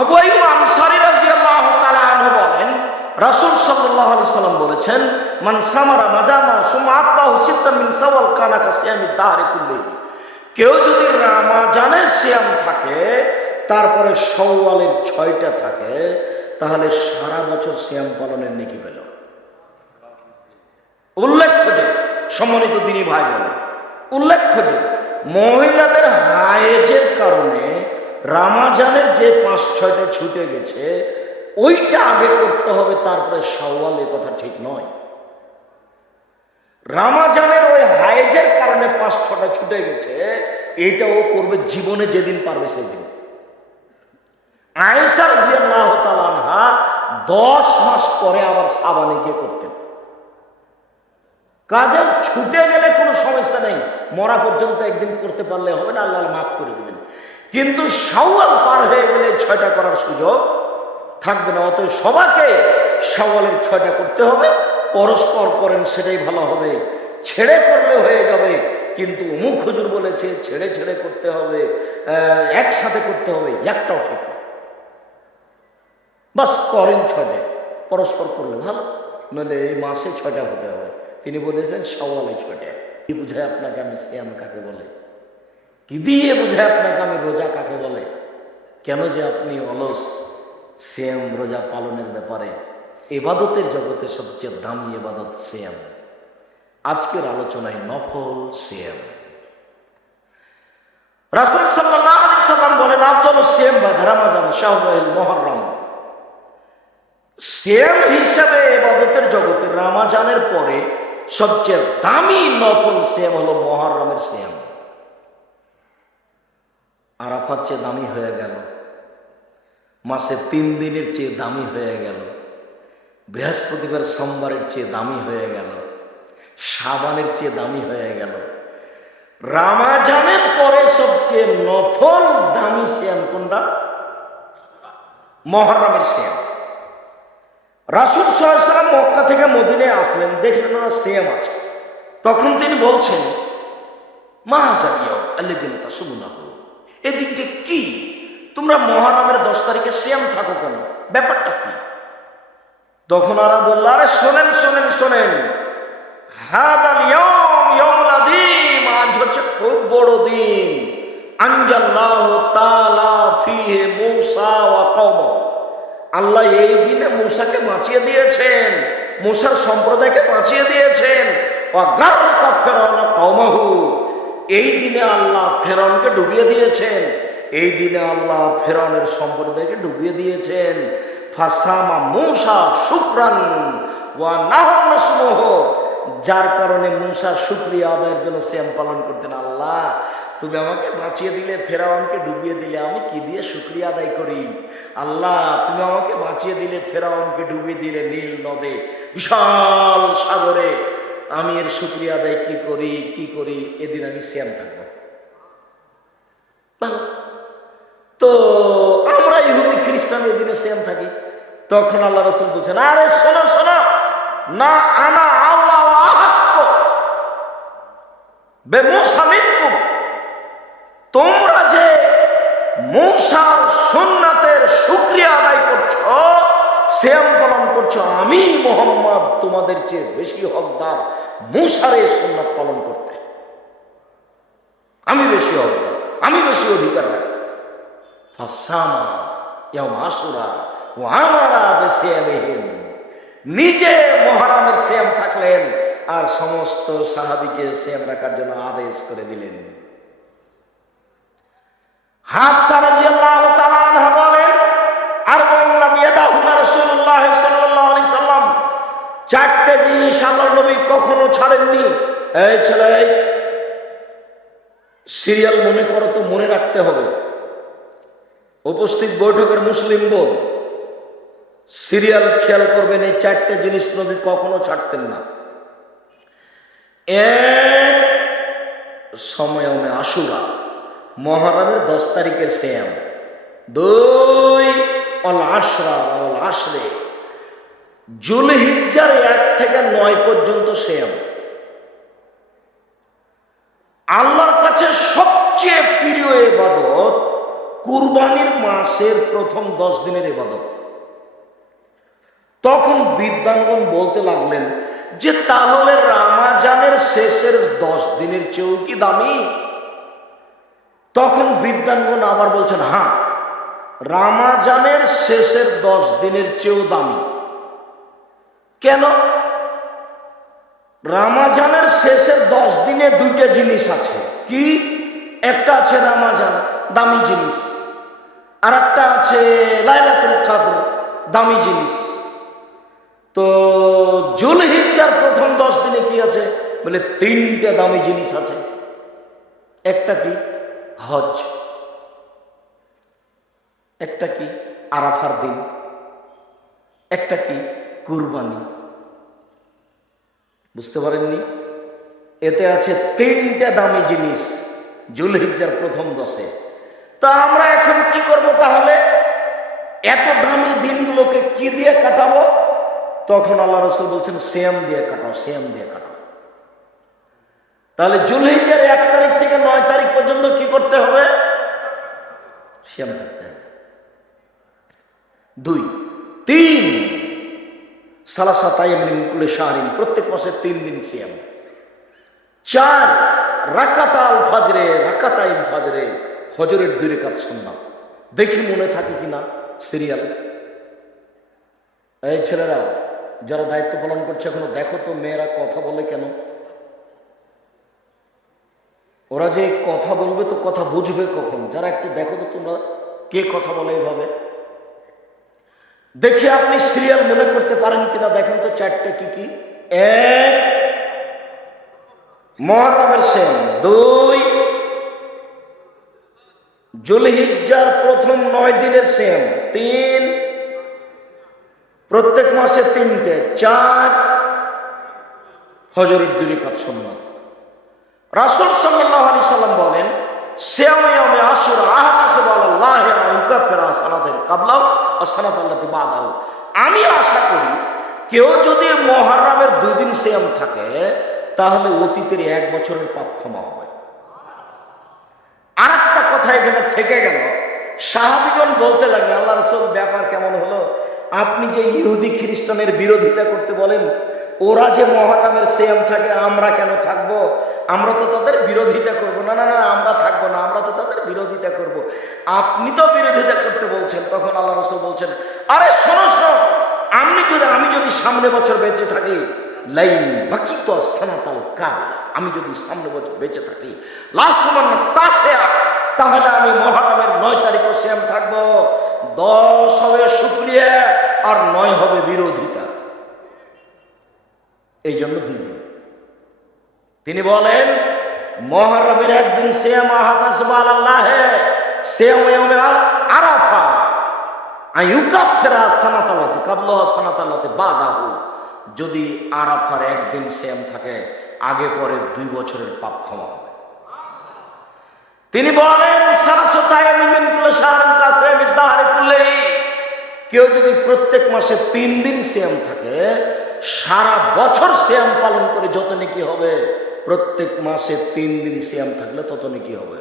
আবু আইয়ুব আনসারী রাদিয়াল্লাহু তাআলা আনহু বলেন, রাসূল সাল্লাল্লাহু আলাইহি সাল্লাম বলেছেন, মান সামারা মাজামা সুম্মা আতবাহু সিত্তান মিন শাওয়াল কানা কাসিয়ামি দাহরি কুল্লিহি। কেউ যদি রমজানের সিয়াম থাকে, তারপরে শাওয়ালের 6টা থাকে, তাহলে সারা বছর সিয়াম পালনের নেকি পেল। উল্লেখ্য যে, সম্মানিত দিনী ভাই বোন, উল্লেখ্য যে মহিলাদের হায়েজের কারণে রমজানের যে 5-6টা ছুটে গেছে, ওইটা আগে করতে হবে, তারপরে শাওয়াল, এ কথা ঠিক নয়। রমজানের ওই হায়েজের কারণে 5-6টা ছুটে গেছে, এটাও করবে জীবনে যেদিন পারবে সেদিন। আয়েশা রাদিয়াল্লাহু তাআলা আনহা 10 মাস পরে আবার সাবানে গিয়ে করতেন। কাজে ছুটে গেলে কোনো সমস্যা নেই, মরা পর্যন্ত একদিন করতে পারলে হবে না, আল্লাহ মাফ করে দিবেন। কিন্তু শাওয়াল পার হয়ে গেলে 6টা করার সুযোগ থাকবে না। অতএব সবাইকে শাওয়ালের 6টা করতে হবে। পরস্পর করেন, সেটাই ভালো হবে। ছেড়ে করলে হয়ে যাবে, কিন্তু অমুক হুজুর বলেছে ছেড়ে ছেড়ে করতে হবে, একসাথে করতে হবে, একটাও ঠিক না। বাস করেন 6টা, পরস্পর করলে ভালো, নইলে এই মাসে 6টা হতে হবে। তিনি বলেছেন শাওয়ালে 6টা। কি বুঝায় আপনাকে আমি সিয়াম কাকে বলে? কি দিয়ে বুঝায় আপনাকে আমি রোজা কাকে বলে? কেন যে আপনি অলস সিয়াম রোজা পালনের ব্যাপারে? ইবাদতের জগতে সবচেয়ে দামি ইবাদত সিয়াম। আজকের আলোচনায় নফল সিয়াম। রাসূল সাল্লাল্লাহু আলাইহি সাল্লাম বলেন, আফজালুস সিয়াম বা'দা রমাজান শাহরুল মুহররম। সিয়াম হিসাবে ইবাদতের জগতে রমজানের পরে সবচেয়ে দামি নফল সিয়াম হলো মুহররমের সিয়াম। আরাফার চেয়ে দামি হয়ে গেল, মাসে 3 দিনের চেয়ে দামি হয়ে গেল, বৃহস্পতিবার সোমবারের চেয়ে দামি হয়ে গেল, শাবানের চেয়ে দামি হয়ে গেল। রমজানের পরে সবচেয়ে নফল দামি সিয়াম কোনটা? মুহররমের সিয়াম। রাসূল সাল্লাল্লাহু আলাইহি ওয়াসাল্লাম মক্কা থেকে মদিনায় আসলেন, দেখলেন ওরা সিয়াম আছে। তখন তিনি বলছেন, মা হাযা ইয়াউম আল্লাযী তাসুমুনাহু, এই দিনটা কি? তোমরা মুহররমের 10 তারিখে সিয়াম থাকো কেন? ব্যাপারটা কি? তখন ওরা বলল, আরে শোনেন শোনেন শোনেন, হাদাল ইয়াউম ইয়াউমুল আযীম, আজ হচ্ছে খুব বড় দিন। আনজাল্লাহু তাআলা ফীহি মূসা ওয়া কওমাহু, আল্লাহ এই দিনে মূসাকে বাঁচিয়ে দিয়েছেন, মূসার সম্প্রদায়কে বাঁচিয়ে দিয়েছেন। ওয়া গাররাকা ফিরআউনা কওমাহু, এই দিনে আল্লাহ ফেরাউনকে ডুবিয়ে দিয়েছেন, এই দিনে আল্লাহ ফেরাউনের সম্প্রদায়কে ডুবিয়ে দিয়েছেন। ফাসামা মূসা শুকরান ওয়া নাহনু নাসুমুহু, যার কারণে মূসা শুকরিয়া আদায়ের জন্য সিয়াম পালন করতেন। আল্লাহ তুমি আমাকে বাঁচিয়ে দিলে, ফেরাউনকে ডুবিয়ে দিলে, আমি কি দিয়ে শুকরিয়া আদায় করি? আল্লাহ তুমি আমাকে বাঁচিয়ে দিলে, ফেরাউনকে ডুবিয়ে দিলে নীল নদে, বিশাল সাগরে, আমি এর শুকরিয়া আদায় কি করি কি করি? এদিন আমি সিয়াম থাকবো। তো আমরা ইহুদি খ্রিস্টান এদিনে সিয়াম থাকি। তখন আল্লাহ রাসূল বলছেন, আরে শোনো শোনো, না আনা আল্লাহ আহাক্কু বিমূসা মিনকুম, তোমরা যে মূসার সুন্নাতের শুকরিয়া আদায় করছো, সিয়াম পালন করছো, আমি মুহাম্মদ তোমাদের চেয়ে বেশি হকদার মূসার এই সুন্নাত পালন করতে। আমি বেশি হকদার, আমি বেশি অধিকার রাখি। ফাসামা ইয়াউম আশুরা ওয়া আমারা বিসিয়ামিহিম, নিজে মুহররমের সিয়াম থাকলেন আর সমস্ত সাহাবীকে সিয়াম রাখার জন্য আদেশ করে দিলেন। হাফসা রাদিয়াল্লাহু তাআলা আনহা বলেন, আরবাউন লাম ইয়াদাহুনা রাসূলুল্লাহ সাল্লাল্লাহু আলাইহি সাল্লাম, 4টে জিনিস আল্লাহর নবী কখনো ছাড়েননি। এই ছেলে, সিরিয়াল মনে করো তো, মনে রাখতে হবে। উপস্থিত বৈঠকের মুসলিম বোন, সিরিয়াল খেয়াল করবেন, এই 4টে জিনিস নবী কখনো ছাড়তেন না। 1, সময়ামে আশুরা, মুহররমের 10 তারিখের সিয়াম। 2, অল আশরা অল আশরে, যুলহিজ্জার 1 থেকে 9 পর্যন্ত সিয়াম। আল্লাহর কাছে সবচেয়ে প্রিয় ইবাদত কুরবানির মাসের প্রথম 10 দিনের ইবাদত। তখন বিদ্বানগণ বলতে লাগলেন যে তাহলে রমজানের শেষের 10 দিনের চেয়েও কি দামি? তখন বিদ্বানগণ আবার বলছেন হ্যাঁ, রমজানের শেষের 10 দিনের চেয়েও দামি। কেন? রমজানের শেষের 10 দিনে দুইটা জিনিস আছে। কি? একটা আছে রমজান, দামি জিনিস, আর একটা আছে লাইলাতুল কদর, দামি জিনিস। তো যুলহিজ্জার প্রথম 10 দিনে কি আছে? বলে 3টে দামি জিনিস আছে। একটা কি? হজ। একটা কি? আরাফার দিন। একটা কি? কুরবানি। বুঝতে পারেননি? এতে আছে 3টে দামি জিনিস যুলহিজ্জার প্রথম 10-এ। তা আমরা এখন কি করব তাহলে? এত দামি দিনগুলোকে কি দিয়ে কাটাবো? তখন আল্লাহ রাসূল বলছেন সিয়াম দিয়ে কাটাও, সিয়াম দিয়ে কাটাও। তাহলে যুলহিজ্জার 1 তারিখ থেকে 9 তারিখ পর্যন্ত কি করতে হবে? সিয়াম থাকতে হবে। 2, 3 সালাসাত আইয়ামিন মিন কুল্লি শাহরিন, প্রত্যেক মাসে 3 দিন সিয়াম। 4 রাকাতাল ফজরে, রাকাতাইল ফজরে, ফজরের 2 রাকাত সুন্নাত। দেখি মনে থাকে কিনা সিরিয়াল। এই ছেলেরা যারা দায়িত্ব পালন করছে এখনো দেখো তো মেয়েরা কথা বলে কেন? ওরা যে কথা বলবে তো কথা বুঝবে কখন? যারা একটু দেখো তো তোমরা কে কথা বলে এইভাবে। দেখি আপনি সিরিয়াল মনে করতে পারেন কিনা দেখেন তো 4টে কি কি। 1 মুহররমের সিয়াম, 2 যুলহিজ্জার প্রথম 9 দিনের সিয়াম, 3 প্রত্যেক মাসে 3টে, 4 ফজরের 2 রাকাত সুন্নাত। রাসূল সাল্লাল্লাহু আলাইহি সাল্লাম বলেন সিয়াম ইয়াউমে আশুরা আহতাসিবু আলাল্লাহি আন ইউকাফিরা সানাতাল ক্বাবলাহু ওয়াস সানাতাল্লাতী বাদাহু। আমি আশা করি কেউ যদি মুহররমের 2 দিন সিয়াম থাকে তাহলে অতীতের 1 বছরের পাপ ক্ষমা হবে। আর একটা কথা এখানে থেকে গেল, সাহাবীগণ বলতে লাগলেন আল্লাহ রাসূল ব্যাপার কেমন হলো? আপনি যে ইহুদি খ্রিস্টানের বিরোধিতা করতে বলেন, ওরা যে মুহররমের সিয়াম থাকে আমরা কেন থাকবো? আমরা তো তাদের বিরোধিতা করব না। না না, আমরা থাকবো না, আমরা তো তাদের বিরোধিতা করব। আপনি তো বিরোধিতা করতে বলছেন। তখন আল্লাহ রাসূল বলছেন আরে শোনো শোনো, আমি যদি সামনে বছর বেঁচে থাকি, লাইন বাকি তো সানাতাল কাবলা, আমি যদি সামনে বছর বেঁচে থাকি লাসমান তাসিয়া, তাহলে আমি মুহররমের 9 তারিখও সিয়াম থাকবো। 10 হবে শুকরিয়া আর 9 হবে বিরোধিতা। এই জন্য 2 দিন। তিনি বলেন মুহররমের 1 দিন সিয়াম আহতাসিবু আলাল্লাহি সিয়াম ইয়াউমে আরাফা আন ইউকাফিরা সানাতাল্লাতী ক্বাবলাহু ওয়াস সানাতাল্লাতী বাদাহু। যদি আরাফার 1 দিন সিয়াম থাকে আগে পরে 2 বছরের পাপ ক্ষমা হবে। তিনি বলেন সালাসাত আইয়ামিন মিন কুল্লি শাহরিন কাসিয়ামিদ দাহরি কুল্লিহি। কেউ যদি প্রত্যেক মাসে 3 দিন সিয়াম থাকে, সারা বছর সিয়াম পালন করে যত নেকি হবে, প্রত্যেক মাসে 3 দিন সিয়াম থাকলে তত নেকি হবে।